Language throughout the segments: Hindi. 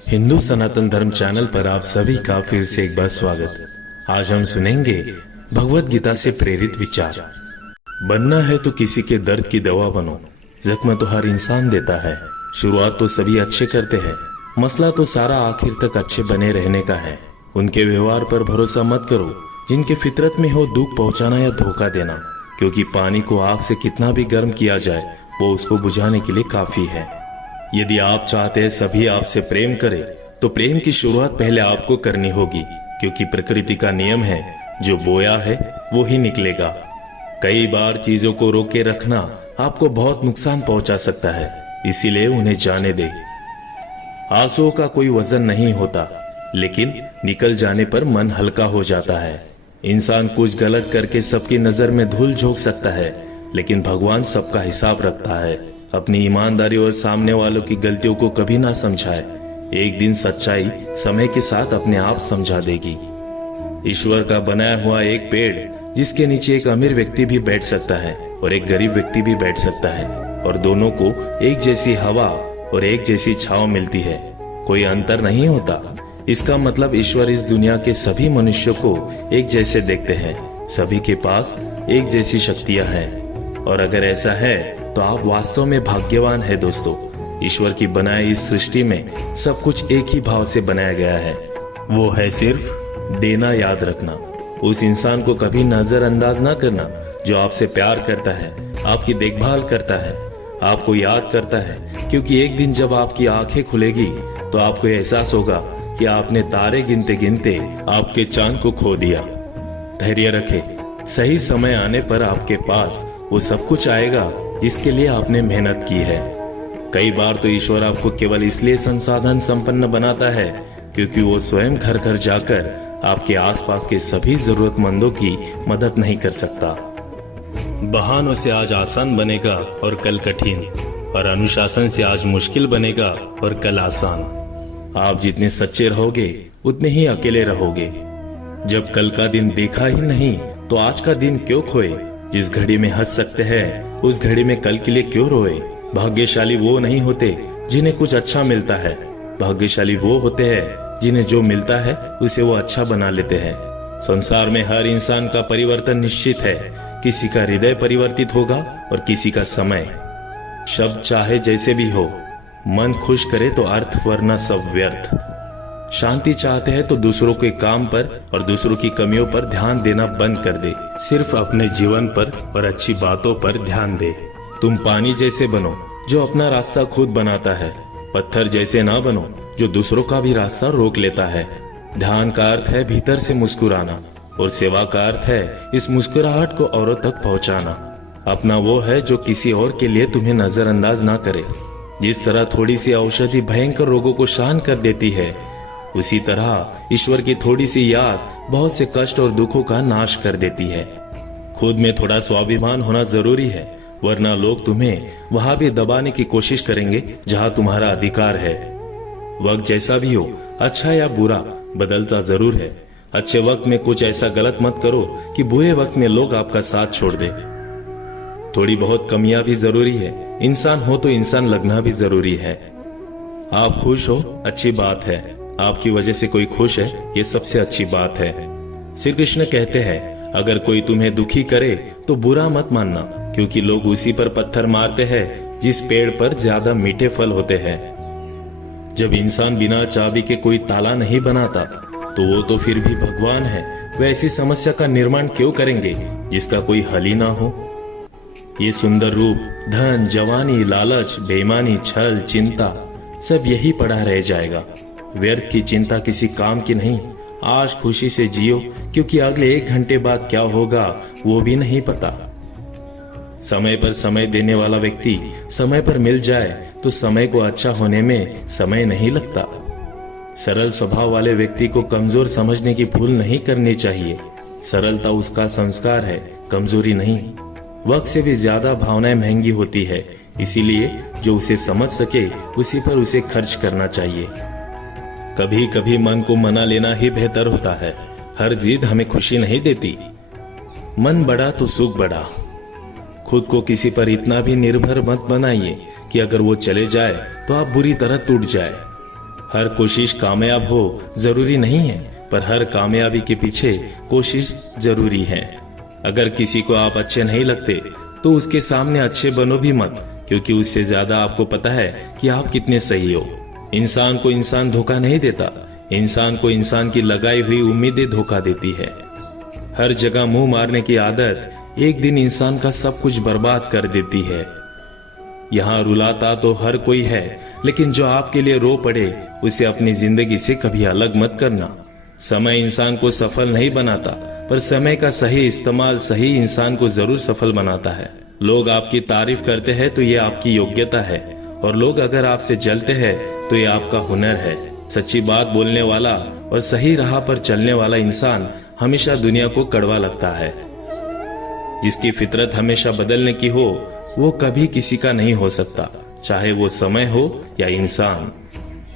हिंदू सनातन धर्म चैनल पर आप सभी का फिर से एक बार स्वागत। आज हम सुनेंगे भगवत गीता से प्रेरित विचार। बनना है तो किसी के दर्द की दवा बनो। जख्म तो हर इंसान देता है। शुरुआत तो सभी अच्छे करते हैं। मसला तो सारा आखिर तक अच्छे बने रहने का है। उनके व्यवहार पर भरोसा मत करो जिनके फितरत में हो दुख पहुंचाना या धोखा देना, क्योंकि पानी को आग से कितना भी गर्म किया जाए वो उसको बुझाने के लिए काफी है। यदि आप चाहते हैं सभी आपसे प्रेम करें, तो प्रेम की शुरुआत पहले आपको करनी होगी, क्योंकि प्रकृति का नियम है जो बोया है वो ही निकलेगा। कई बार चीजों को रोक के रखना आपको बहुत नुकसान पहुंचा सकता है, इसीलिए उन्हें जाने दे। आंसुओं का कोई वजन नहीं होता, लेकिन निकल जाने पर मन हल्का हो जाता है। इंसान कुछ गलत करके सबकी नजर में धूल झोंक सकता है, लेकिन भगवान सबका हिसाब रखता है। अपनी ईमानदारी और सामने वालों की गलतियों को कभी ना समझाए। एक दिन सच्चाई समय के साथ अपने आप समझा देगी। ईश्वर का बनाया हुआ एक पेड़ जिसके नीचे एक अमीर व्यक्ति भी बैठ सकता है और एक गरीब व्यक्ति भी बैठ सकता है, और दोनों को एक जैसी हवा और एक जैसी छांव मिलती है। कोई अंतर नहीं होता। इसका मतलब ईश्वर इस दुनिया के सभी मनुष्यों को एक जैसे देखते हैं। सभी के पास एक जैसी शक्तियां हैं, और अगर ऐसा है तो आप वास्तव में भाग्यवान हैं दोस्तों। ईश्वर की बनाई इस सृष्टि में सब कुछ एक ही भाव से बनाया गया है, वो है सिर्फ देना। याद रखना, उस इंसान को कभी नजरअंदाज ना करना जो आपसे प्यार करता है, आपकी देखभाल करता है, आपको याद करता है, क्योंकि एक दिन जब आपकी आंखें खुलेगी तो आपको एहसास होगा कि आपने तारे गिनते गिनते आपके चांद को खो दिया। धैर्य रखें, सही समय आने पर आपके पास वो सब कुछ आएगा जिसके लिए आपने मेहनत की है। कई बार तो ईश्वर आपको केवल इसलिए संसाधन संपन्न बनाता है क्योंकि वो स्वयं घर घर जाकर आपके आसपास के सभी जरूरतमंदों की मदद नहीं कर सकता। बहानों से आज आसान बनेगा और कल कठिन, और अनुशासन से आज मुश्किल बनेगा और कल आसान। आप जितने सच्चे रहोगे उतने ही अकेले रहोगे। जब कल का दिन देखा ही नहीं तो आज का दिन क्यों खोए। जिस घड़ी में हंस सकते हैं उस घड़ी में कल के लिए क्यों रोए। भाग्यशाली वो नहीं होते जिन्हें कुछ अच्छा मिलता है, भाग्यशाली वो होते हैं जिन्हें जो मिलता है उसे वो अच्छा बना लेते हैं। संसार में हर इंसान का परिवर्तन निश्चित है। किसी का हृदय परिवर्तित होगा और किसी का समय। शब्द चाहे जैसे भी हो, मन खुश करे तो अर्थ, वरना सब व्यर्थ। शांति चाहते हैं तो दूसरों के काम पर और दूसरों की कमियों पर ध्यान देना बंद कर दे। सिर्फ अपने जीवन पर और अच्छी बातों पर ध्यान दे। तुम पानी जैसे बनो जो अपना रास्ता खुद बनाता है। पत्थर जैसे ना बनो जो दूसरों का भी रास्ता रोक लेता है। ध्यान का अर्थ है भीतर से मुस्कुराना, और सेवा का अर्थ है इस मुस्कुराहट को औरों तक पहुंचाना। अपना वो है जो किसी और के लिए तुम्हें नजरअंदाज ना करे। जिस तरह थोड़ी सी औषधि भयंकर रोगों को शांत कर देती है, उसी तरह ईश्वर की थोड़ी सी याद बहुत से कष्ट और दुखों का नाश कर देती है। खुद में थोड़ा स्वाभिमान होना जरूरी है, वरना लोग तुम्हें वहां भी दबाने की कोशिश करेंगे जहां तुम्हारा अधिकार है। वक्त जैसा भी हो, अच्छा या बुरा, बदलता जरूर है। अच्छे वक्त में कुछ ऐसा गलत मत करो कि बुरे वक्त में लोग आपका साथ छोड़ दे। थोड़ी बहुत कमियां भी जरूरी है। इंसान हो तो इंसान लगना भी जरूरी है। आप खुश हो, अच्छी बात है। आपकी वजह से कोई खुश है, ये सबसे अच्छी बात है। श्री कृष्ण कहते हैं, अगर कोई तुम्हें दुखी करे तो बुरा मत मानना, क्योंकि लोग उसी पर पत्थर मारते हैं जिस पेड़ पर ज्यादा मीठे फल होते हैं। जब इंसान बिना चाबी के कोई ताला नहीं बनाता तो वो तो फिर भी भगवान है। वे ऐसी समस्या का निर्माण क्यों करेंगे जिसका कोई हल ही ना हो। ये सुंदर रूप, धन, जवानी, लालच, बेईमानी, छल, चिंता, सब यही पड़ा रह जाएगा। व्यर्थ की चिंता किसी काम की नहीं। आज खुशी से जियो, क्योंकि अगले 1 घंटे बाद क्या होगा वो भी नहीं पता। समय पर समय देने वाला व्यक्ति समय पर मिल जाए तो समय को अच्छा होने में समय नहीं लगता। सरल स्वभाव वाले व्यक्ति को कमजोर समझने की भूल नहीं करनी चाहिए। सरलता उसका संस्कार है, कमजोरी नहीं। वक्त से भी ज्यादा भावनाएं महंगी होती है, इसीलिए जो उसे समझ सके उसी पर उसे खर्च करना चाहिए। कभी कभी मन को मना लेना ही बेहतर होता है। हर जिद हमें खुशी नहीं देती। मन बड़ा तो सुख बड़ा। खुद को किसी पर इतना भी निर्भर मत बनाइए कि अगर वो चले जाए तो आप बुरी तरह टूट जाए। हर कोशिश कामयाब हो जरूरी नहीं है, पर हर कामयाबी के पीछे कोशिश जरूरी है। अगर किसी को आप अच्छे नहीं लगते तो उसके सामने अच्छे बनो भी मत, क्योंकि उससे ज्यादा आपको पता है कि आप कितने सही हो। इंसान को इंसान धोखा नहीं देता, इंसान को इंसान की लगाई हुई उम्मीदें धोखा देती है। हर जगह मुंह मारने की आदत एक दिन इंसान का सब कुछ बर्बाद कर देती है। यहाँ रुलाता तो हर कोई है, लेकिन जो आपके लिए रो पड़े उसे अपनी जिंदगी से कभी अलग मत करना। समय इंसान को सफल नहीं बनाता, पर समय का सही इस्तेमाल सही इंसान को जरूर सफल बनाता है। लोग आपकी तारीफ करते हैं तो ये आपकी योग्यता है, और लोग अगर आपसे जलते हैं तो ये आपका हुनर है। सच्ची बात बोलने वाला और सही राह पर चलने वाला इंसान हमेशा दुनिया को कड़वा लगता है। जिसकी फितरत हमेशा बदलने की हो वो कभी किसी का नहीं हो सकता, चाहे वो समय हो या इंसान।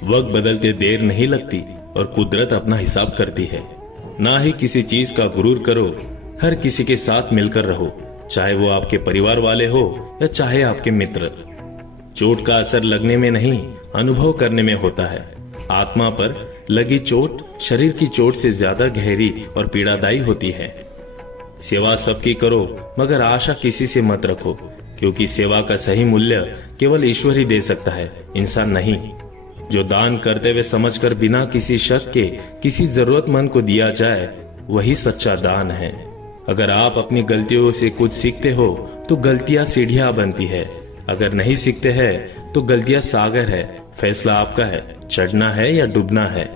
वक्त बदलते देर नहीं लगती और कुदरत अपना हिसाब करती है। ना ही किसी चीज का गुरूर करो, हर किसी के साथ मिलकर रहो, चाहे वो आपके परिवार वाले हो या चाहे आपके मित्र। चोट का असर लगने में नहीं, अनुभव करने में होता है। आत्मा पर लगी चोट शरीर की चोट से ज्यादा गहरी और पीड़ादायी होती है। सेवा सबकी करो, मगर आशा किसी से मत रखो, क्योंकि सेवा का सही मूल्य केवल ईश्वर ही दे सकता है, इंसान नहीं। जो दान करते हुए समझकर बिना किसी शक के किसी जरूरतमंद को दिया जाए, वही सच्चा दान है। अगर आप अपनी गलतियों से कुछ सीखते हो तो गलतियां सीढ़ियां बनती है। अगर नहीं सीखते हैं तो गलतियां सागर है। फैसला आपका है, चढ़ना है या डूबना है।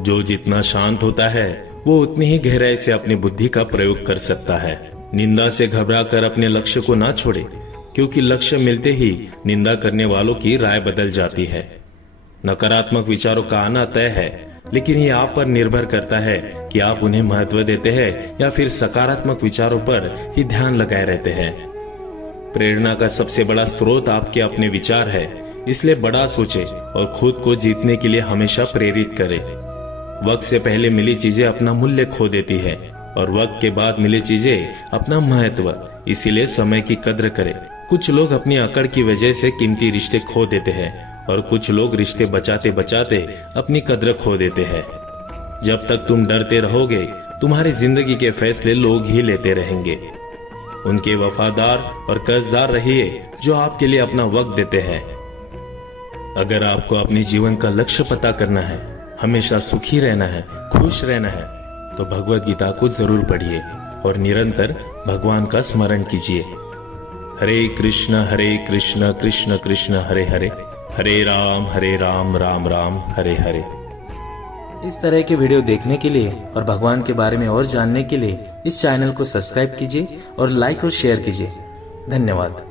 जो जितना शांत होता है वो उतनी ही गहराई से अपनी बुद्धि का प्रयोग कर सकता है। निंदा से घबराकर अपने लक्ष्य को ना छोड़े, क्योंकि लक्ष्य मिलते ही निंदा करने वालों की राय बदल जाती है। नकारात्मक विचारों का आना तय है, लेकिन ये आप पर निर्भर करता है कि आप उन्हें महत्व देते हैं या फिर सकारात्मक विचारों पर ही ध्यान लगाए रहते हैं। प्रेरणा का सबसे बड़ा स्रोत आपके अपने विचार है, इसलिए बड़ा सोचे और खुद को जीतने के लिए हमेशा प्रेरित करे। वक्त से पहले मिली चीजें अपना मूल्य खो देती है और वक्त के बाद मिली चीजें अपना महत्व, इसीलिए समय की कद्र करें। कुछ लोग अपनी अकड़ की वजह से कीमती रिश्ते खो देते हैं और कुछ लोग रिश्ते बचाते बचाते अपनी कद्र खो देते हैं। जब तक तुम डरते रहोगे, तुम्हारी जिंदगी के फैसले लोग ही लेते रहेंगे। उनके वफादार और कर्जदार रहिए जो आपके लिए अपना वक्त देते हैं। अगर आपको अपने जीवन का लक्ष्य पता करना है, हमेशा सुखी रहना है, खुश रहना है, तो भगवत गीता को जरूर पढ़िए और निरंतर भगवान का स्मरण कीजिए। हरे कृष्ण कृष्ण कृष्ण हरे हरे, हरे राम राम राम हरे हरे। इस तरह के वीडियो देखने के लिए और भगवान के बारे में और जानने के लिए इस चैनल को सब्सक्राइब कीजिए और लाइक और शेयर कीजिए। धन्यवाद।